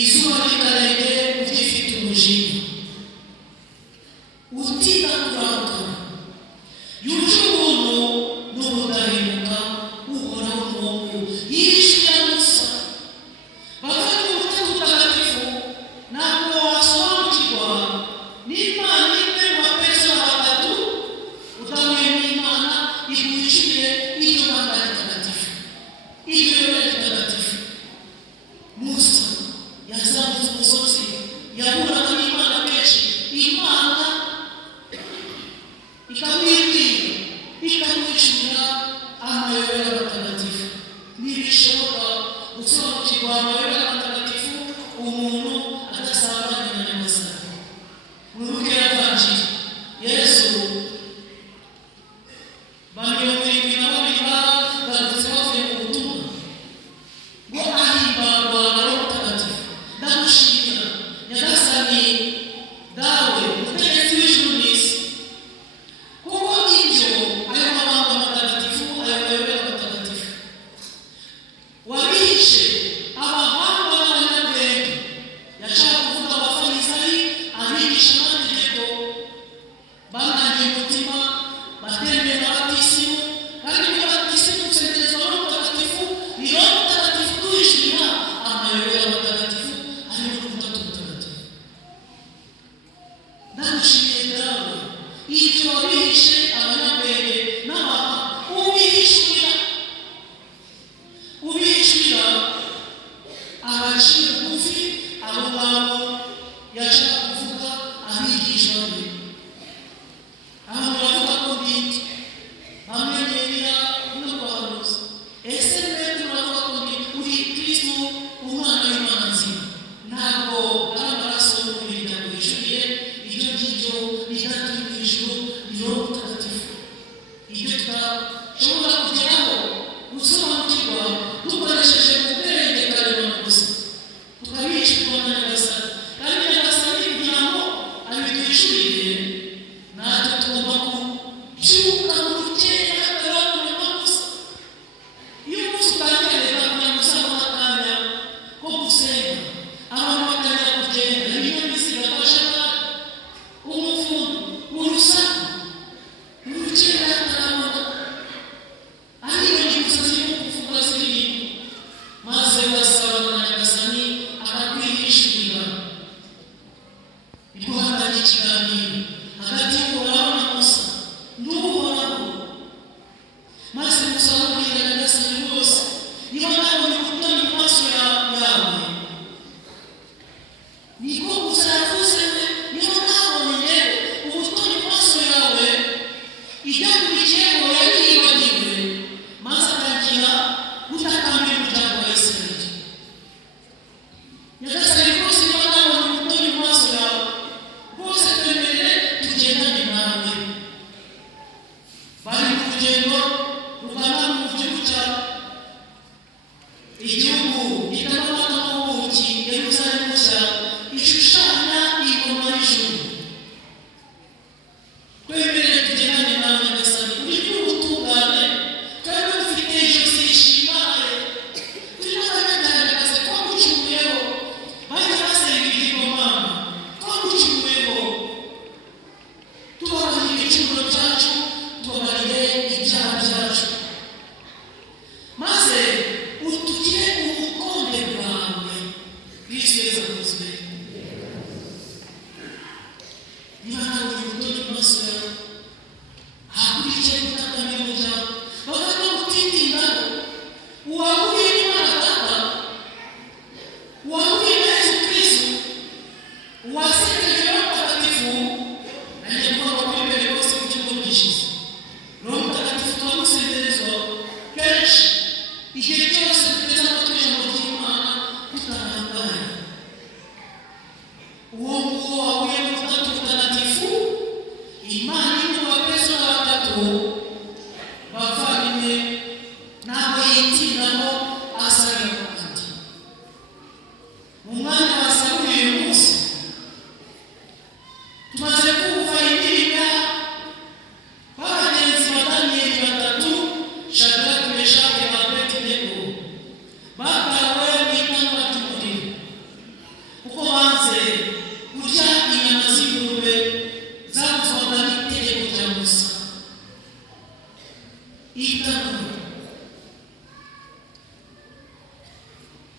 izuba rikarenge Mungu yishwe na Musa bakati ubutatu butagatifu ntabwo wasobanukirwa n'Imana imwe mu bapesero batatu utahuye n'Imana iguhishuriye iryo banga ritagatifu, iryo yobera ritagatifu. Musa yazamutse umusozi yahuraga n'Imana kenshi, Imana ikamwibwira ikamwishurira amayobera matagatifu. Ntibishoboka gusobanukirwa amayobera matagatifu umuntu adasabanye na Nyagasani. Mwibuke Evanjili Yesu bamwibwira bagarutse bavuye mu butumwa ngo ahimbarwa na Roho Mutagatifu. Ndagushimira Nyagasani dawe mutegetsi w'ijuru n'isi, kuko ibyo ayo mabanga matagatifu, ayo mayobera matagatifu wabihishe abahanga n'abanyabwenge. Yashaka kuvuga abafarisayi, abigisha n'amategeko bananiye umutima, batemera batisimu, kandi iyo batisimu gusengerezwa Roho Mutagatifu, ni Roho Mutagatifu duhishurira amayobera matagatifu ari mu butatu butagatifu. Ndagushimiye dawe ibyo wabihishe abanyabwenge n'abahanga, ubihishurira abaciye bugufi, abo ngabo yashaka kuvuga abigisha be. Aho baravuga ko nditi bamwe Eliya n'abahanuzi. Ese mwebwe muravuga ko ndi uri Kristo umwana w'Imana nzima? Ntabwo ari amaraso y'umubiri yaguhishuriye, ibyo ngibyo ni data uri mu ijuru, ni Roho Mutagatifu. Ibyo tudashobora kugeraho gusobanukirwa dukoresheje ubwenge karemano gusa, tukabihishurwa na Nyagasani. Kandi Nyagasani kugira ngo abiduhishurire, natwe tugomba kubyuka mu rukera akarangurira gusa. Iyo umunsi utangiye reka kugira ngo usabone akanya ko gusenga, abantu batangira kugenda, ibinyabiziga bashaka umuvundo, urusaku, urukera akarangurira, ariko gusa zirimo kuvuga ziririmba, maze ugasabana na Nyagasani akakwihishurira. Nibwo hatari ikiganiro hagati y'Uhoraho na Musa, n'Uhoraho, maze Musa amubwira Nyagasani rwose, niba nabonye ubutoni mu maso yawe, niko Musa yavuze, niba nabonye ubutoni mu maso yawe, ibyakurikiyeho yari yibagiwe, maze atangira gutakambira umuryango wa Isirayeli. Nyagasani rwose, niba nabonye ubutoni mu maso yawe, rwose twemerere tugendane nawe. Bari mu rugendo rugana mu gihugu cyawe, igihugu gitarama n'ubuki, Yerusalemu nshya ishushanya ingoma y'ijuru. Twemerere tugendane nawe Nyagasani, uri ubutungane kandi dufite ijosi rishimaye. Turi n'abanyagaragaza ko wagucumuyeho, bajya basenga ibigirwamana, twagucumuyeho. Tubabarire ibicumuro byacu, tubabarire ibyaha byacu, maze utugire ubukonde bwawe. Kristo Yesu akozwe. Niba nawe uri ubutoni mu maso yawe, hakurikiye gutakambira umuryango, bakavuga gutitindaho, uwahuye n'Imana Data, uwahuye na Yesu Kristo, uwasengeye Roho Mutagatifu. Nanjye kuvuga ko imbere rwose mu cyumba gishize, Roho Mutagatifu twamusenderezwa kenshi, igihe cyose duteze amatwi ijambo ry'Imana tutarangaye. Uwo nguwo wahuye n'ubutatu butagatifu, Imana iri mu bapesero batatu bavandimwe, ntabwo yitindaho asabira abandi. Mu mwanya wasaburiye uyu munsi, tumaze kumva indirimbo b'abagenzi ba Daniyeli batatu, Shadraka, Meshaki na Abedenego, batawe mu itanura ry'umuriro kuko banze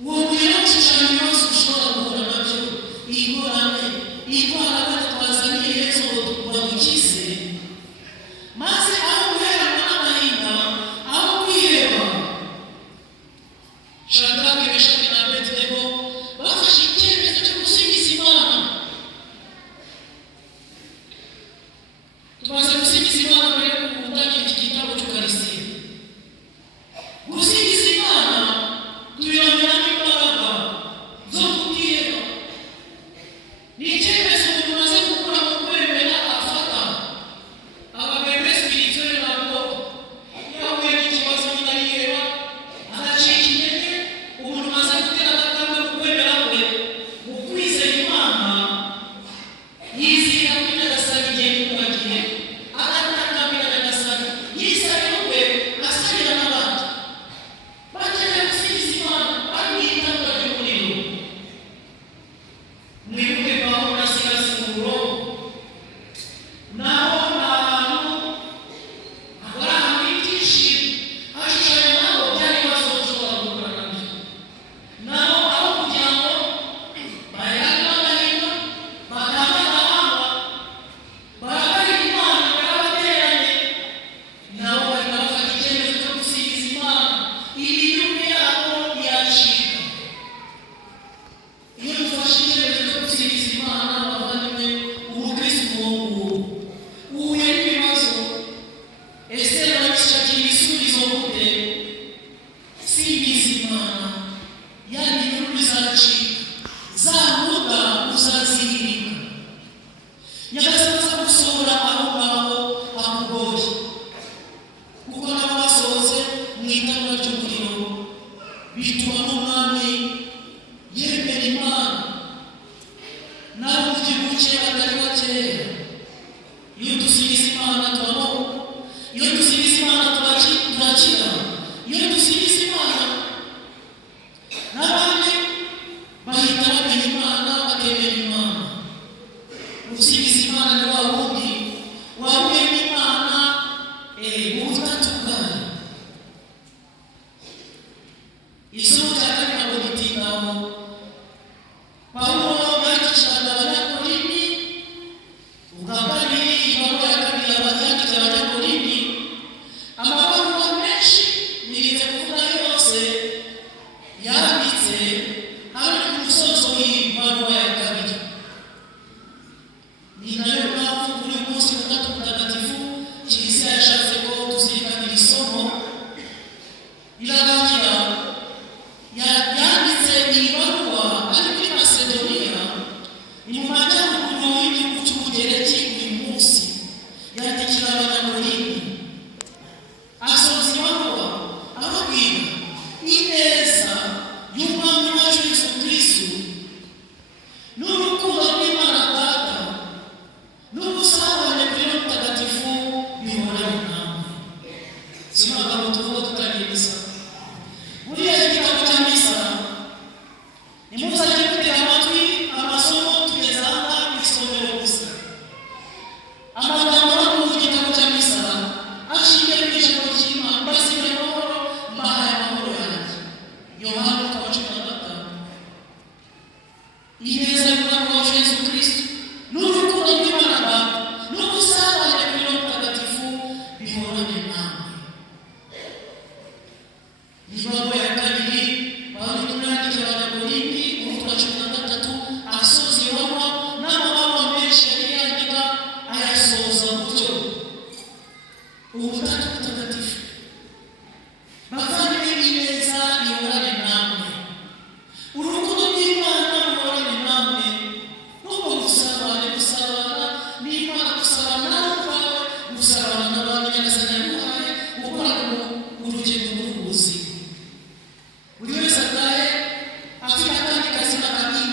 uwo muriro ushushanya ibibazo ushobora guhura nabyo, ingorane, indwara batwazaniye Yesu ngo bamukize, maze aho guheranwa n'amahinda, aho kwiheba, Shadraka, Meshaki na Abedinego bafashe icyemezo cyo gusingiza Imana. Tumaze gusingiza Imana mbere yo gutangira iki gitabo cy'Ukaristiya. Gusingiza Imana tubirongeramo imbaraga zo kutiheba. Ni icyemezo umuntu umaze gukura mu kwemera afata. Ababebe spirituel ntabwo yahuye n'ikibazo nyine ariheba, agacika intege. Umuntu umaze gutera agatambwe mu kwemera kwe, mu kwizera Imana, yizera kuri Nyagasani igihe yumvagiye, agatakambira Nyagasani, yisabira ubwe, asabira n'abandi. Bakeneye gusingiza Imana, bamwita itangwa ry'umuriro. Mwibuke Pawulo na Silasi mu Buroma. Naho ni ahantu hakora ahantu h'ibyishimo, hashushanya naho byari ibibazo ushobora guhura nabyo. Naho aho kugira ngo bayarane n'agahinda, bakame agahanga, baragarira Imana barabateranye, nabo bahita bafata icyemezo cyo gusingiza Imana. Imiyumbi yabo iracika. Iyo dufashe icyemezo cyo gusingiza Imana, bavandimwe, umukristo uwo uhuye n'ibibazo, ese urabishakira ibisubizo gute? Singiza Imana, ya nyururu izacika, za nkuta uzazihirika. Nyagasani azagusohora aho ngaho akugoye, kuko nabo basohotse mu itanura ry'umuriro, bituma n'umwami yemera Imana. Nawe mu gihugu cye atari bakeya. Iyo dusingiza Imana tubaho, iyo dusingiza Imana turakira, iyo dusingiza Imana n'abandi bahita bamenya Imana, bakemera Imana. Gusingiza Imana ni wa wundi wahuye n'Imana mu butatu bwayo. Isomo rya kabiri ntabwo ritindaho. Pawulo yandikiraga Abanyakorinti, ubwa kabiri ibaruwa ya kabiri yandikira Abanyakorinti, amabaruwa menshi nirinze kuvuga yose yanditse ari ku musozo w'iyi baruwa ya kabiri. Ni nayo mpamvu buri munsi gatatu mutagatifu Kiliziya yashatse ko tuzirikana iri somo. Irarangira yanditse iyi baruwa ari muri Masedoniya, ni mu majyaruguru y'igihugu cy'Ubugereki. Uyu munsi yandikira Abanyakorinti, asoza ibaruwa ababwira ineza y'Umwami wacu Yesu Kristo n'urukundo rw'Imana Data n'ubusabane bw'Roho Mutagatifu bihorane namwe. Si amagambo tuvuga tutangiye misa. Buriya igitabo cya misa, nimuzajye mutega amatwi amasomo tugeze aha ngaha mu isomero gusa. Amagambo ari mu gitabo cya misa ashingiye ku ijambo ry'Imana. Mbasigiye amahoro, mbahaye amahoro yanjye. Yohana 15. Ineza y'Umwami wacu Yesu Kristo n'urukundo rw'Imana Data n'ubusabane bw'Roho Mutagatifu bihorane namwe. Ibaruwa ya kabiri Pawulo yandikira Abanyakorinti, umutwe wa 13, asoza iyo baruwa n'amabaruwa menshi yagiye yandika ayasoza gutyo. Ubutatu butagatifu. Bavandimwe, ineza ihorane namwe, urukundo rw'Imana ruhorane namwe, n'ubwo gusabana n'Imana, gusabana nawe ubwawe, gusabana n'abandi Nyagasani yaguhaye, gukora urugendo muri ubu buzima. Buri wese atahe afite akandi kazina kanini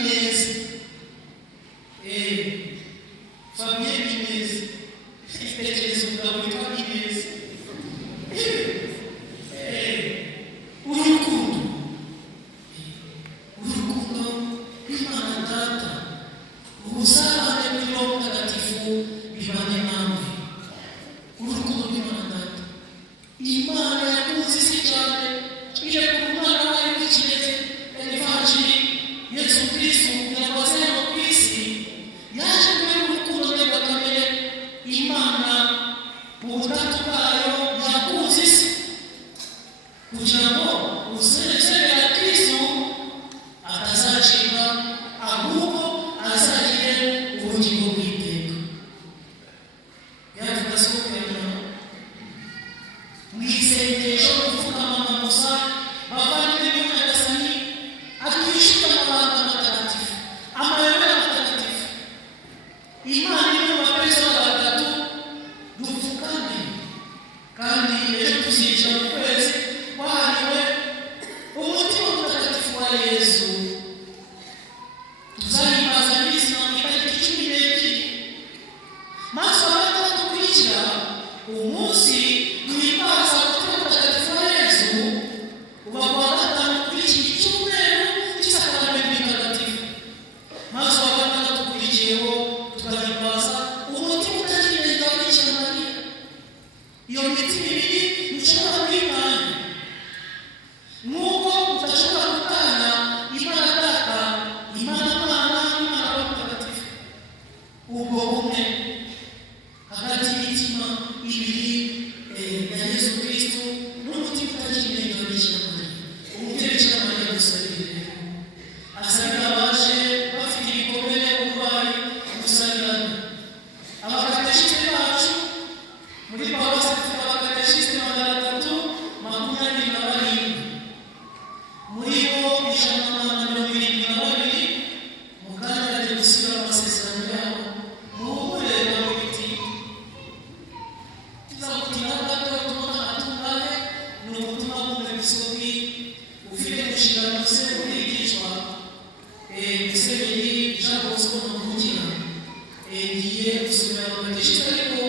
Yesu Kristo yakoze no ku isi yaje kubera urukundo rwe rwa kamere Imana mu butatu bwayo yakunze isi kugira ngo uzerekera Kristo atazacibwa ahubwo azagire ubugingo bw'iteka. Yavuga se ko mu isengesho gupfukama gusa bavandimwe b'Nyagasani atwishyura amabanga matagatifu amayobera matagatifu Imana iri mu bapeza batatu dupfukame kandi ejo tuzicara mu kwezi kwahariwe umutima mutagatifu wa Yesu. Tuzahimbaza misa itariki 12 maze abatadukurikira umunsi duhimbaza umutima mutagatifu wa Yesu uba kuwa gatanu kuri iki cyumweru cy'isakaramento ritagatifu, maze uwa gatandatu dukurikiyeho tugahimbaza umutima utagira wa Bikira Mariya. Iyo mitima ibiri ntushobora kuyitanya nk'uko udashobora gutanya Imana Data, Imana Mwana, Imana Roho Mutagatifu. Ubwo bumwe hagati y'imitima ibiri ya Yesu Kristo n'umutima utagira wa Bikira Mariya. Umubyeyi Bikira Mariya dusabire, asabira abaje bafite ibikomere uburwayi, gusabirana abakateshisite bacu muri Paruwasi dufite abakateshisite 327 muri bo 122 mukandagira gusubira mu masezerano yabo muhure nabo biti tuzakugira gato tubona atungane ni ubutumwa bw'umuyobozi ufite inshingano ze kurigishwa Musenyeri Jean Bosco Ntamugira ngiye gusubira mu bakateshisite, ariko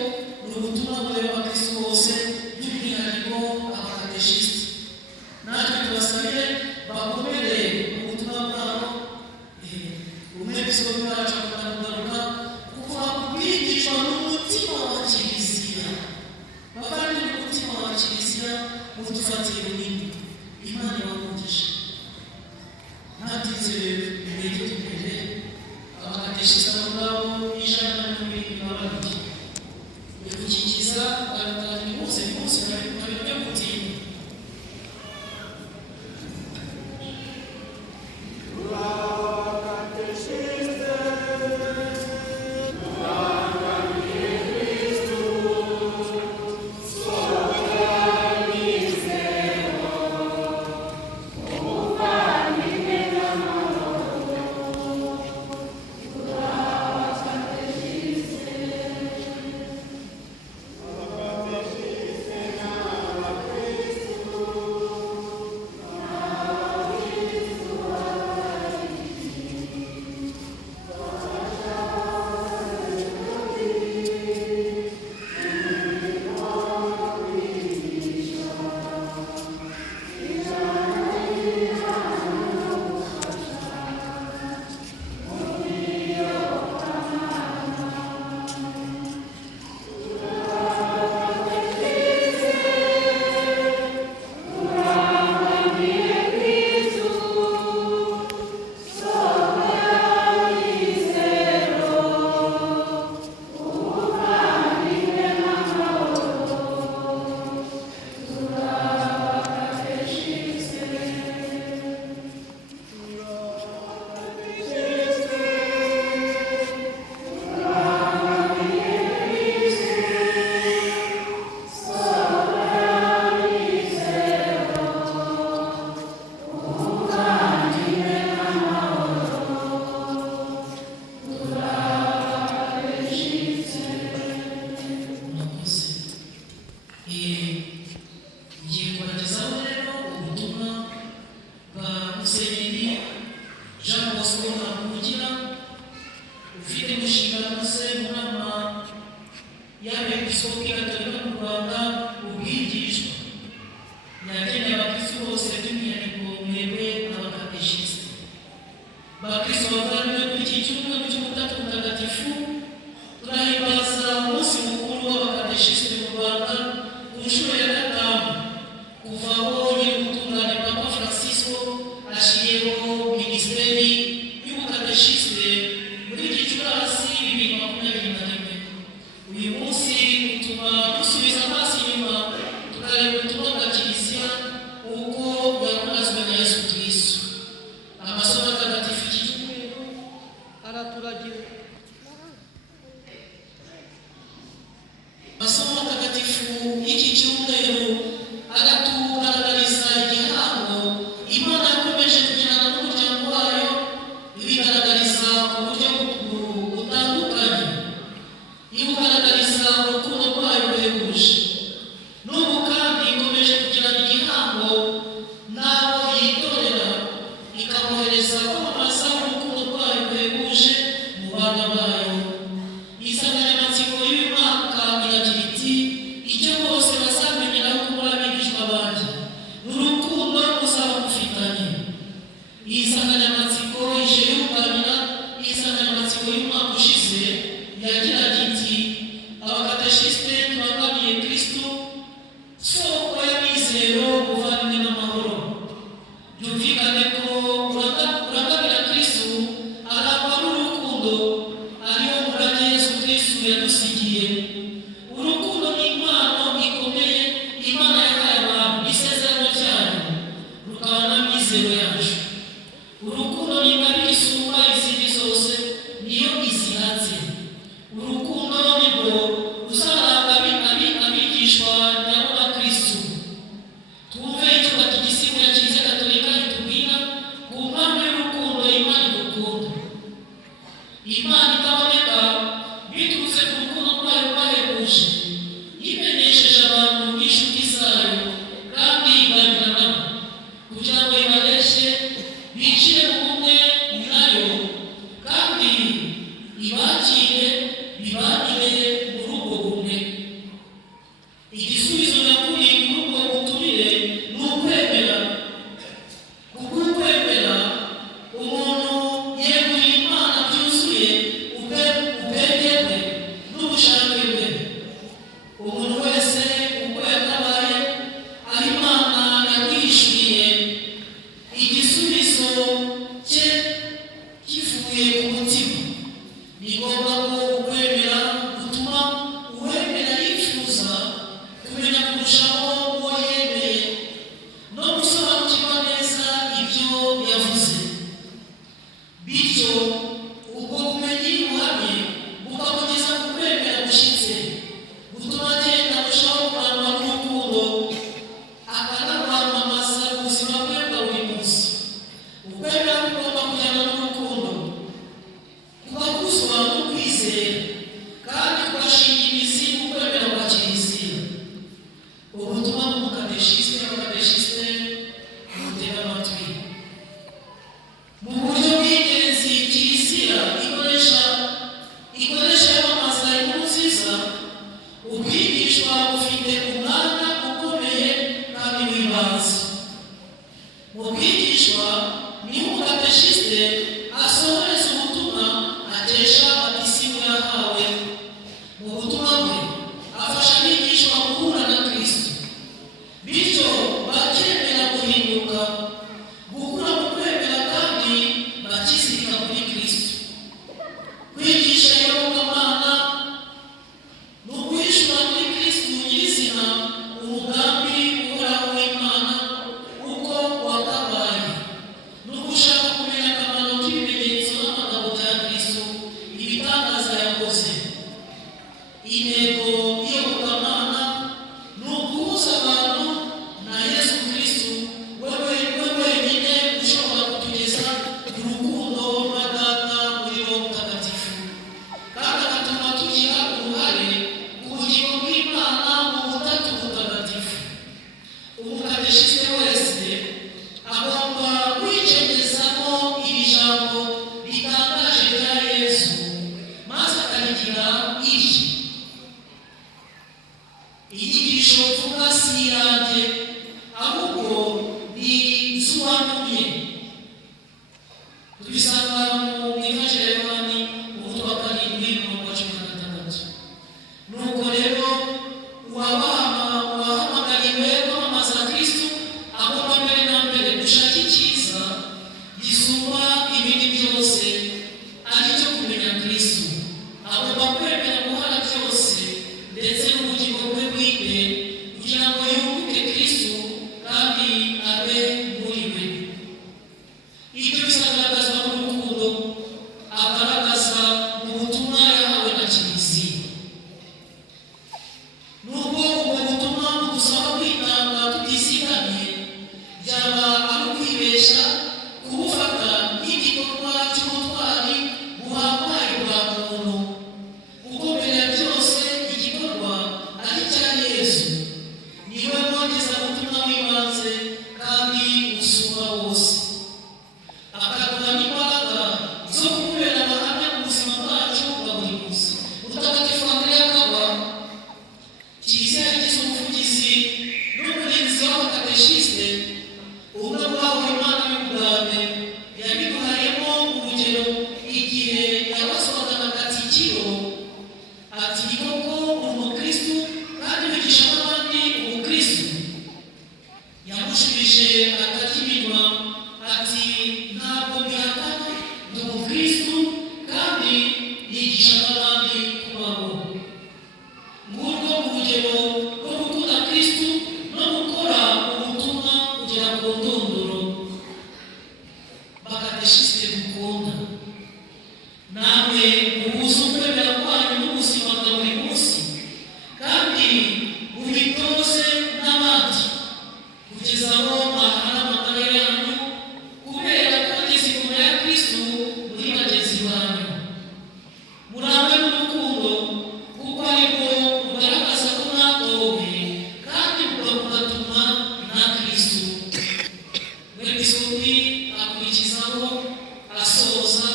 ni ubutumwa bureba abakristo bose by'umwihariko abakateshisite. Natwe tubasabire bakomere ubutumwa bwabo umwepiskopi wacu akagaruka kuva ku bwigishwa n'umutima wa Kiliziya. Bavandimwe, umutima wa Kiliziya udufatiye runini. Imana ibamugisha. Ntatinze rero imbere imbere abakateshisite abangabo 122 gukikiza baratanga bose bari byo gutinya. y'abepiskopi gatolika mu Rwanda ubwigishwa yageneye abakristo bose by'umwihariko mwebwe abakateshisite. Bakristo bavandimwe, kuri iki cyumweru cy'ubutatu butagatifu turahimbaza umunsi mukuru w'abakateshisite mu Rwanda ku nshuro ya 5 kuva aho nyir'ubutungane Papa Francisco ashyiriyeho minisiteri iyi nsanganyamatsiko ije yunganira insanganyamatsiko y'umwaka ushize yagiraga iti abakateshisite tubangamiye Kristo soko y'amizero ubuvandimwe n'amahoro. Byumvikane ko urangamira Kristo arangwa n'urukundo ariyo murage Yesu Kristo yadusigiye. Urukundo ni impano ikomeye Imana yahaye abantu, isezerano ryayo rukaba n'amizero yacu. Urukundo ni ingabire isumba izindi zose, niyo izihatse. Urukundo nibwo ruzaranga abigishwa nyabo ba Kristo. Twumve icyo Katekisimu ya Kiliziya Gatolika itubwira ku mpamvu y'urukundo Imana idukunda. Imana itaboneka biturutse ku rukundo rwayo rwahebuje, yimenyesheje abantu nk'inshuti zayo kandi iganira nabo kugira ngo ibareshye bicire mu bumwe nayo kandi ibakire bibanire muri ubwo bumwe. Igisubizo nyakuri muri ubwo butumire ni ukwemera. Kubw'ukwemera umuntu yegurira Imana byuzuye ubwenge bwe n'ubushake bwe. Umuntu wese uko yakabaye aho Imana yamwihishuriye, igisubizo cye kivuye ku mutima. Ni ngombwa ko ukwemera gutuma uwemera yifuza kumenya kurushaho uwo yemeye no gusobanukirwa neza ibyo yavuze. Bityo ubwo bumenyi buhamye bukamugeza ku kwemera gushyitse, gutuma agenda arushaho kurangwa n'urukundo akanarwamamaza mu buzima bwe bwa buri munsi. Ukwemera kugomba kujyana n'urukundo, kubakuzwa no kwizera kandi kugashinga imizi mu kwemera kwa Kiliziya. Ubutumwa bw'umukateshisite n'abakateshisite mutega amatwi. Mu buryo bw'ingenzi Kiliziya ikoresha yamamaza inkuru nziza, ubwigishwa bufite umwanya ukomeye kandi w'ibanze. Mu bwigishwa niho umukateshisite asohoreza ubutumwa akesha batisimu yahawe. Mu butumwa bwe afasha abigishwa guhura na Kristo, bityo bakemera guhinduka, gukura mu kwemera kandi bakizirika kuri Kristo. Kwigisha iyobokamana ni uguhishura muri Kristo nyirizina umugambi uhoraho w'Imana uko wakabaye, no gushaka kumenya akamaro ati ntabwo bihakana ndi umukristu kandi yigisha n'abandi kubaho. Ngurwo urugero rwo gukunda Kristu no gukora ubutumwa kugera ku ndunduro. Bakateshisite mukunda, namwe muhuze ukwemera kwanyu n'ubuzima bwa buri munsi kandi mubitoze n'abandi kugeza aho mwahana amagara yanyu kubera kugeza ingoma ya Kristu muri bagenzi banyu. Murangwe n'urukundo kuko aribwo mugaragaza ko mwatowe kandi mugatuma na Kristu. Mwepiskopi akurikizaho asoza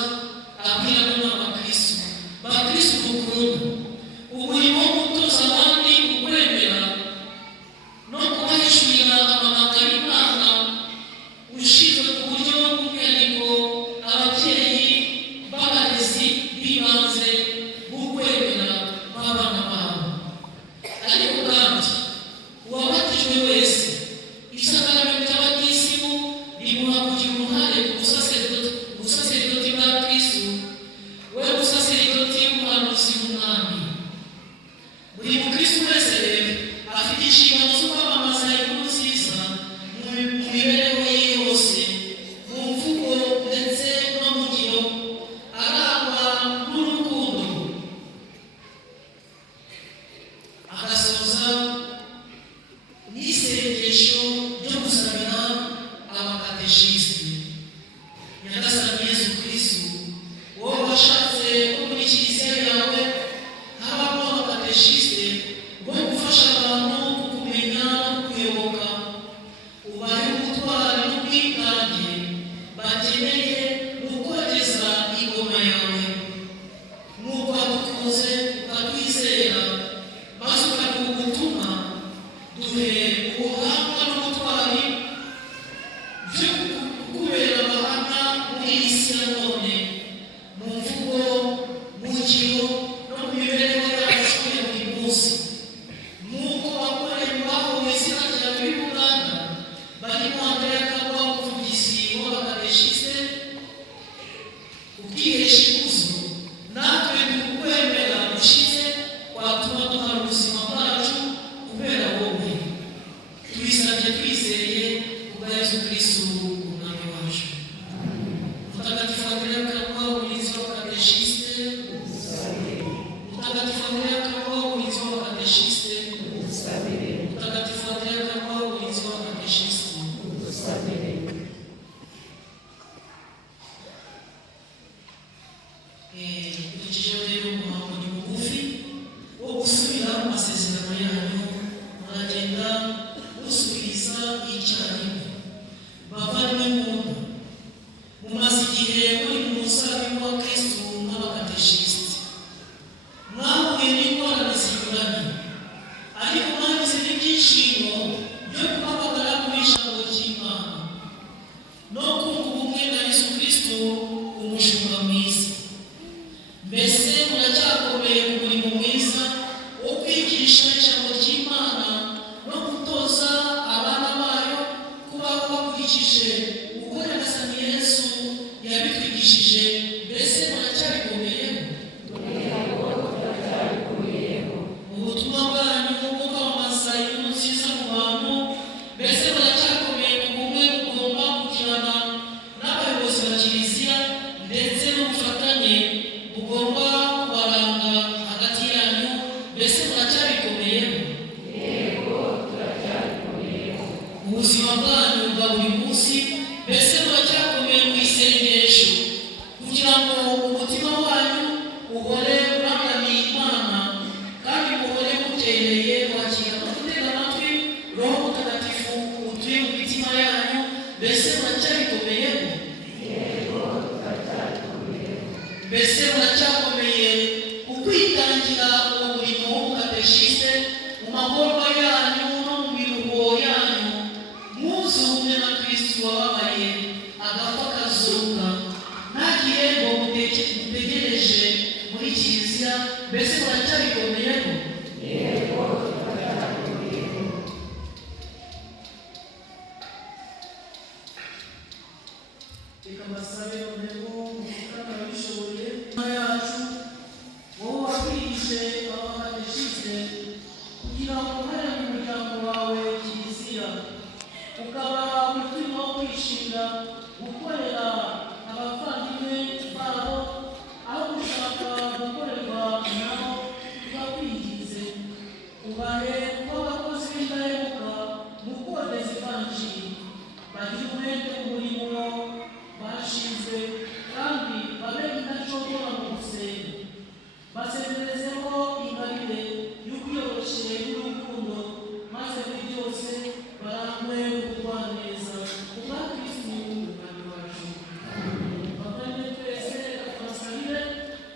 abwira n'abakristu bakristu mukunda umurimo wo gutoza abandi ukwemera no kubahishurira amabanga y'Imana ushinzwe ku buryo bw'umwihariko ababyeyi b'abarezi b'ibanze b'ukwemera b'abana babo. Ariko kandi uwabatijwe wese isakaramentu ry'abatisimu rimuha kugira uruhare ku busaseridoti bwa Kristu, we busaseridoti bw'umuhanuzi w'umwami. Buri mukristu wese rero afite inshingano zo kwamamaza inkuru nziza mu mibereho ye yose, mu mvugo ndetse no mu ngiro, arangwa n'urukundo. Agasoza n'isengesho ryo gusabira abakateshisite. Nyagasani Yesu Kristu, wowe washatse ko muri kiliziya yawe habamo abakateshisite bo gufasha abantu kumenya no kuyoboka, ubahe ubutwari n'ubwitange bakeneye mu kogeza ingoma yawe. Nk'uko wadukunze ukatwizera maze ukaduha ubutumwa, duhe ubuhanga n'ubutwari byo kukubera abahamya muri iyi si ya none, mu mvugo, mu ngiro no mu mibereho yacu ya buri munsi. Nk'uko abakorera iwabo mu izina ryawe b'i Buganda barimo Andrea Kabwa umuvugizi w'abakateshisite, ukihesha ikuzo, natwe tukwemera ushize watuma duhara ubuzima bwacu kubera wowe. Tubisabye twizeye kubwa Yesu Kristu umwami wacu. Mutagatifu Andrea Kabwa umurinzi w'abakateshisite, Mutagatifu Andrea Kabwa umurinzi w'abakateshisite, Mutagatifu Andrea Kabwa umurinzi w'abakateshisite. Ukijeho rero umuhango ni mugufi wo gusubira mu masezerano yanyu, muragenda musubiriza icyarimwe. Bavandimwe nkunda, mumaze igihe muri mu muzabibu wa Kristu nk'abakateshisite. Mwahuye n'ingorane zinyuranye, ariko mwagize n'ibyishimo byo kubahamagara mu ijambo ry'Imana no kunga ubumwe na Yesu Kristu umushumba mwiza. Mbese muracyakomeye ku murimo mwiza wo kwigisha ijambo ry'Imana no gutoza abana bayo kubaho bakurikije uko Nyagasani Yesu yabitwigishije. Mbese muracyabikomeyeho mu butumwa bwanyu bwo kwamamaza inkuru nziza mu bantu. Mbese muracyakomeye ku bumwe mugomba kugirana n'abayobozi ba kiliziya ndetse n'ubufatanye mugomba kubaranga hagati yanyu. Mbese muracyabikomeyeho mu buzima bwanyu bwa buri munsi. Mbese muracyakomeye mu isengesho kugira ngo umutima wanyu uhore urangamiye Imana kandi muhore mutereye kwakira no gutega amatwi Roho Mutagatifu utuye mu mitima yanyu. Mbese muracyabikomeyeho mbese muracyakomeye ku kwitangira uwo murimo w'ubukateshisite mu magorwa yanyu no mu miruho yanyu, muzi ubumwe na Kristu wababaye agapfa akazuka, nta gihembo mutegereje muri kiliziya. Mbese muracyabikomeyeho reka mbasabe noneho mufukame ababishoboye yacu wowe wakwigije abakateshize kugira ngo uruhare mu muryango wawe kiliziya ukaba umutima wo kwishinga gukorera abavandimwe babo aho gushaka gukorerwa nabo bakwingize ubahe kuba abakozi b'indahemuka mu kodeza ivanjiri bagira umwete mu murimo bashinzwe kandi babe indacogora mu gusenga basezerezeho ingabire y'ukwiyoroshye n'urukundo maze muri byose barangwe ubugwaneza ubwa Kristo umwami wacu. Bavandimwe twese tubasabire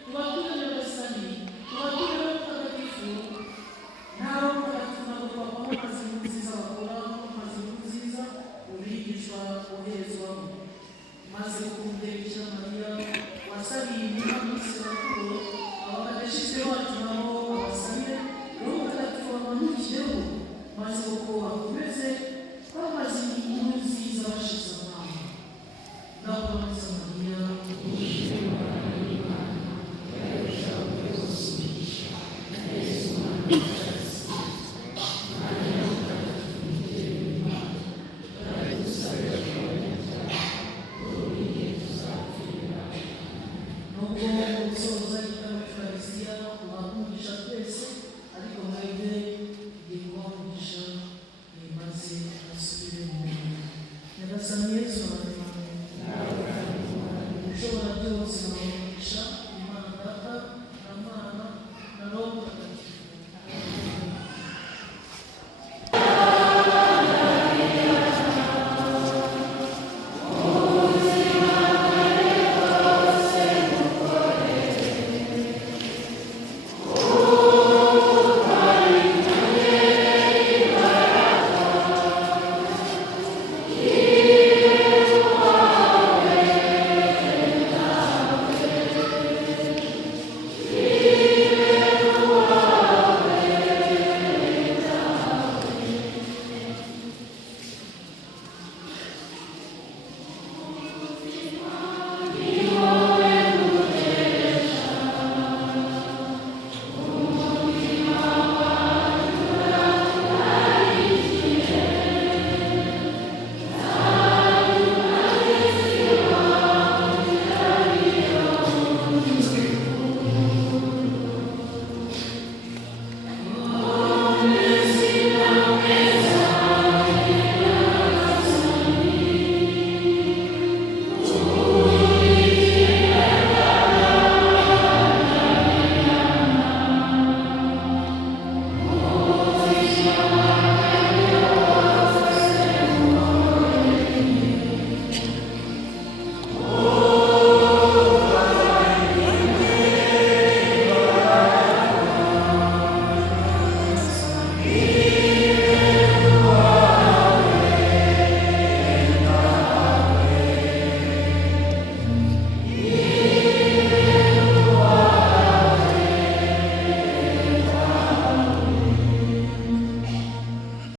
tubature nyagasani tubature mutagatifu ntawe mutagatifu ntabwo twavamo amazi nziza bakora amazi nziza ubigishwa boherezwamo maze ukumve Bikira Mariya wasabiye imana y'isiraheli abakadeshize bacu nabo abasabire roho mutagatifu bamanukireho maze uko bakomeze kwamaze